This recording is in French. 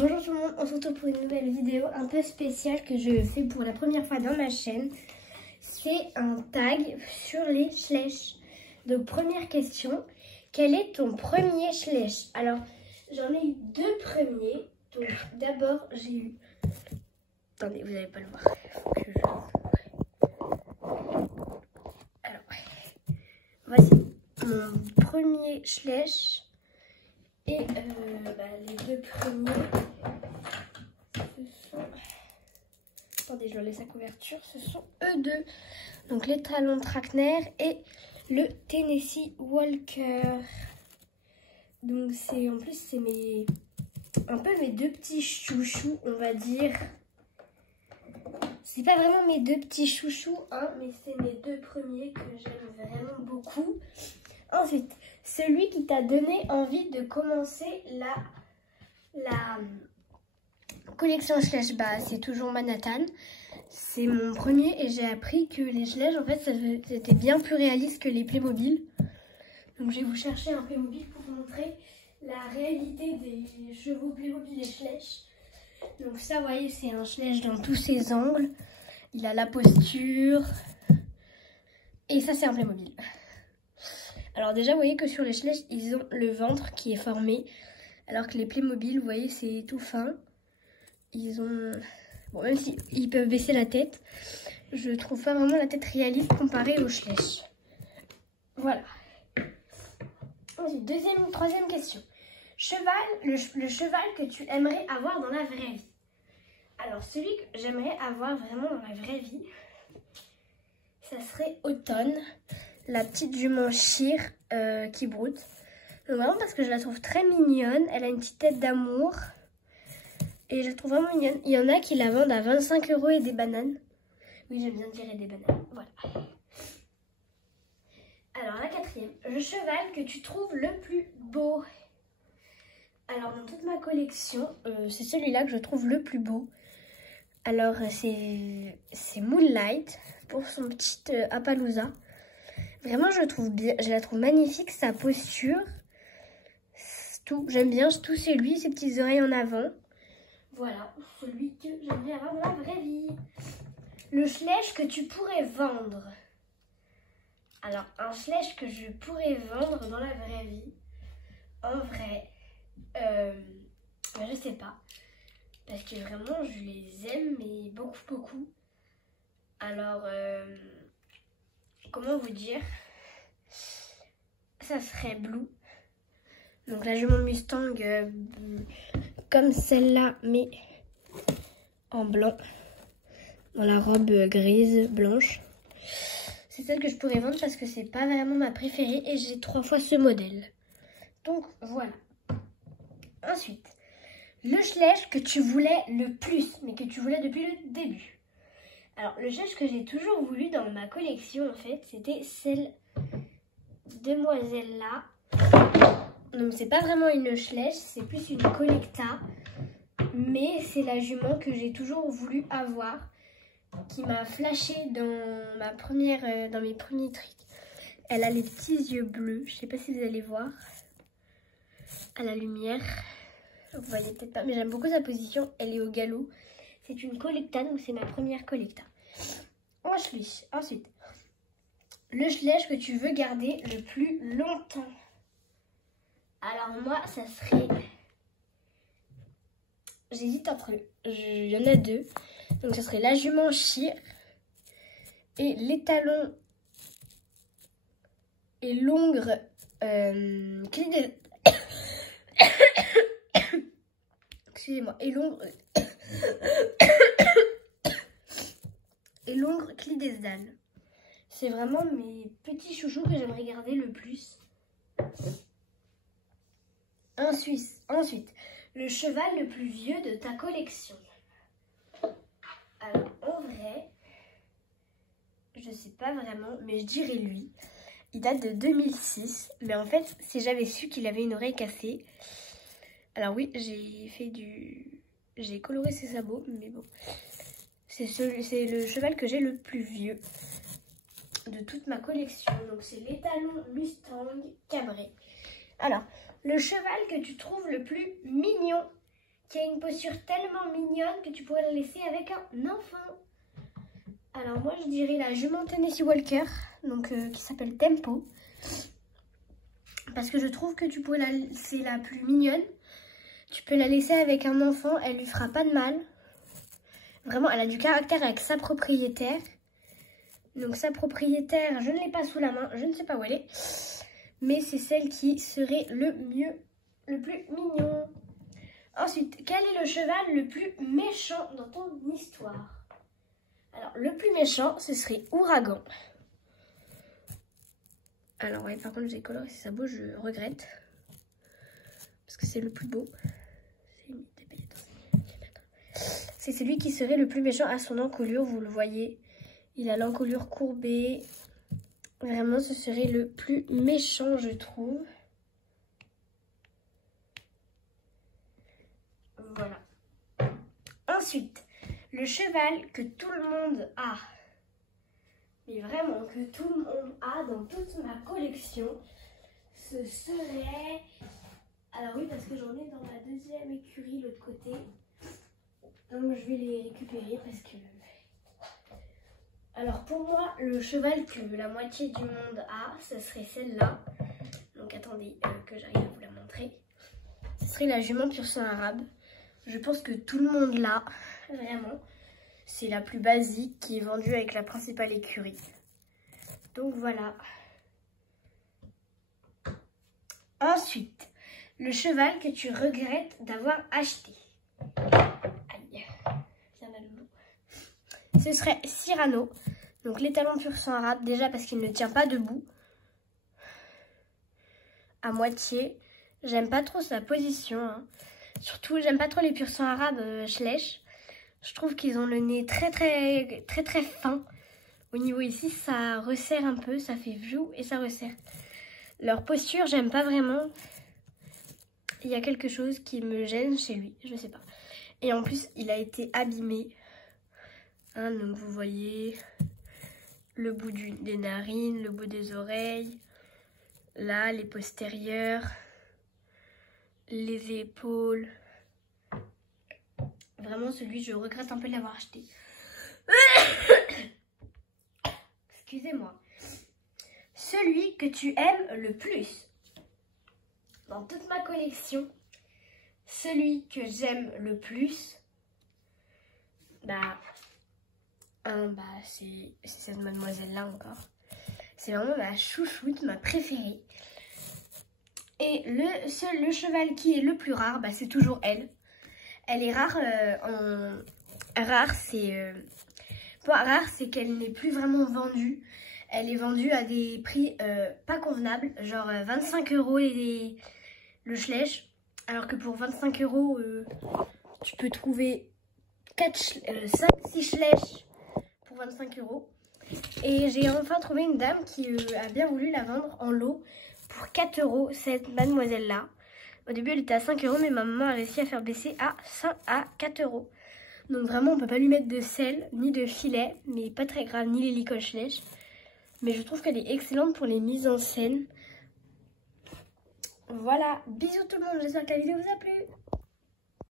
Bonjour tout le monde, on se retrouve pour une nouvelle vidéo un peu spéciale que je fais pour la première fois dans ma chaîne. C'est un tag sur les schlecht. Donc première question, quel est ton premier schlecht? Alors j'en ai eu deux premiers. Donc d'abord j'ai eu... Attendez, vous n'allez pas le voir. Faut que je... Alors, voici mon premier schlecht. Et les deux premiers, ce sont... Attendez, je leur laisse la couverture. Ce sont eux deux. Donc les talons Trakehner et le Tennessee Walker. Donc c'est en plus c'est un peu mes deux petits chouchous, on va dire. C'est pas vraiment mes deux petits chouchous, hein, mais c'est mes deux premiers que j'aime vraiment beaucoup. Ensuite, celui qui t'a donné envie de commencer la collection schlecht, c'est toujours Manhattan. C'est mon premier et j'ai appris que les schlecht, en fait, c'était bien plus réaliste que les Playmobil. Donc, je vais vous chercher un Playmobil pour vous montrer la réalité des chevaux Playmobil et schlecht. Donc ça, vous voyez, c'est un schlecht dans tous ses angles. Il a la posture. Et ça, c'est un Playmobil. Alors déjà, vous voyez que sur les schlecht, ils ont le ventre qui est formé. Alors que les Playmobil, vous voyez, c'est tout fin. Ils ont... Bon, même s'ils peuvent baisser la tête, je trouve pas vraiment la tête réaliste comparée aux schlecht. Voilà. Ensuite, troisième question. Le cheval que tu aimerais avoir dans la vraie vie. Alors, celui que j'aimerais avoir vraiment dans la vraie vie, ça serait Automne, la petite jument Shire qui broute. Donc, vraiment parce que je la trouve très mignonne. Elle a une petite tête d'amour. Et je la trouve vraiment mignonne. Il y en a qui la vendent à 25 € et des bananes. Oui, j'aime bien dire des bananes. Voilà. Alors, la quatrième. Le cheval que tu trouves le plus beau. Alors, dans toute ma collection, c'est celui-là que je trouve le plus beau. Alors, c'est Moonlight pour son petit Appaloosa. Vraiment, je la trouve magnifique, sa posture. Tout, j'aime bien tout c'est lui, ses petites oreilles en avant. Voilà, celui que j'aimerais avoir dans la vraie vie. Le schlecht que tu pourrais vendre. Alors, un schlecht que je pourrais vendre dans la vraie vie. En vrai, je sais pas. Parce que vraiment, je les aime, mais beaucoup, beaucoup. Alors, comment vous dire? Ça serait Blue. Donc la jument Mustang comme celle-là, mais en blanc. Dans la robe grise, blanche. C'est celle que je pourrais vendre parce que c'est pas vraiment ma préférée et j'ai 3 fois ce modèle. Donc voilà. Ensuite, le schlecht que tu voulais le plus, mais que tu voulais depuis le début. Alors, le schlecht que j'ai toujours voulu dans ma collection, en fait, c'était celle demoiselle-là. Donc, c'est pas vraiment une schlecht, c'est plus une collecta. Mais c'est la jument que j'ai toujours voulu avoir, qui m'a flashé dans mes premiers trucs. Elle a les petits yeux bleus, je sais pas si vous allez voir à la lumière. Vous voyez peut-être pas, mais j'aime beaucoup sa position. Elle est au galop. C'est une collecta, donc c'est ma première collecta. Ensuite, le schlecht que tu veux garder le plus longtemps. Alors moi, ça serait... J'hésite entre eux. Il y en a deux. Donc ça serait la jument Shire et les talons et l'ongre excusez-moi, et l'ongre Clydesdale. C'est vraiment mes petits chouchous que j'aimerais garder le plus. Ensuite, le cheval le plus vieux de ta collection. Alors, en vrai, je sais pas vraiment, mais je dirais lui. Il date de 2006, mais en fait, si j'avais su qu'il avait une oreille cassée... Alors oui, j'ai coloré ses sabots, mais bon. C'est le cheval que j'ai le plus vieux de toute ma collection. Donc c'est l'étalon Mustang Cabré. Alors, le cheval que tu trouves le plus mignon qui a une posture tellement mignonne que tu pourrais la laisser avec un enfant. Alors moi je dirais la jument Tennessee Walker, donc qui s'appelle Tempo. Parce que je trouve que c'est la plus mignonne. Tu peux la laisser avec un enfant, elle lui fera pas de mal. Vraiment, elle a du caractère avec sa propriétaire. Donc sa propriétaire, je ne l'ai pas sous la main, je ne sais pas où elle est. Mais c'est celle qui serait le plus mignon. Ensuite, quel est le cheval le plus méchant dans ton histoire? Alors, le plus méchant, ce serait Ouragan. Alors, ouais, par contre, j'ai coloré ses sabots, je regrette. Parce que c'est le plus beau. C'est celui qui serait le plus méchant à son encolure, vous le voyez. Il a l'encolure courbée. Vraiment, ce serait le plus méchant, je trouve. Voilà. Ensuite, le cheval que tout le monde a. Mais vraiment, que tout le monde a dans toute ma collection. Ce serait... Alors oui, parce que j'en ai dans ma deuxième écurie, l'autre côté. Donc je vais les récupérer parce que... Alors pour moi, le cheval que la moitié du monde a, ce serait celle-là. Donc attendez que j'arrive à vous la montrer. Ce serait la jument pur sang arabe. Je pense que tout le monde l'a, vraiment. C'est la plus basique qui est vendue avec la principale écurie. Donc voilà. Ensuite, le cheval que tu regrettes d'avoir acheté. Aïe, bien à l'eau. Ce serait Cyrano. Donc l'étalon pur sang arabe, déjà parce qu'il ne tient pas debout. À moitié. J'aime pas trop sa position. Hein. Surtout, j'aime pas trop les pur sang arabes Schleich. Je trouve qu'ils ont le nez très fin. Au niveau ici, ça resserre un peu, ça fait view et ça resserre. Leur posture, j'aime pas vraiment. Il y a quelque chose qui me gêne chez lui, je sais pas. Et en plus, il a été abîmé. Hein, donc vous voyez le bout des narines, le bout des oreilles. Là, les postérieurs, les épaules. Vraiment, celui, je regrette un peu de l'avoir acheté. Excusez-moi. Celui que tu aimes le plus. Dans toute ma collection, celui que j'aime le plus, c'est cette mademoiselle-là encore. C'est vraiment ma chouchoute, ma préférée. Et le cheval qui est le plus rare, c'est toujours elle. Elle est rare Rare, c'est qu'elle n'est plus vraiment vendue. Elle est vendue à des prix pas convenables, genre 25 € le Schleich. Alors que pour 25 €, tu peux trouver 5-6 Schleich pour 25 €. Et j'ai enfin trouvé une dame qui a bien voulu la vendre en lot pour 4 €, cette mademoiselle-là. Au début, elle était à 5 €, mais ma maman a réussi à faire baisser à 4 €. Donc vraiment, on peut pas lui mettre de selle, ni de filet, mais pas très grave, ni les licoches Schleich. Mais je trouve qu'elle est excellente pour les mises en scène. Voilà, bisous tout le monde, j'espère que la vidéo vous a plu.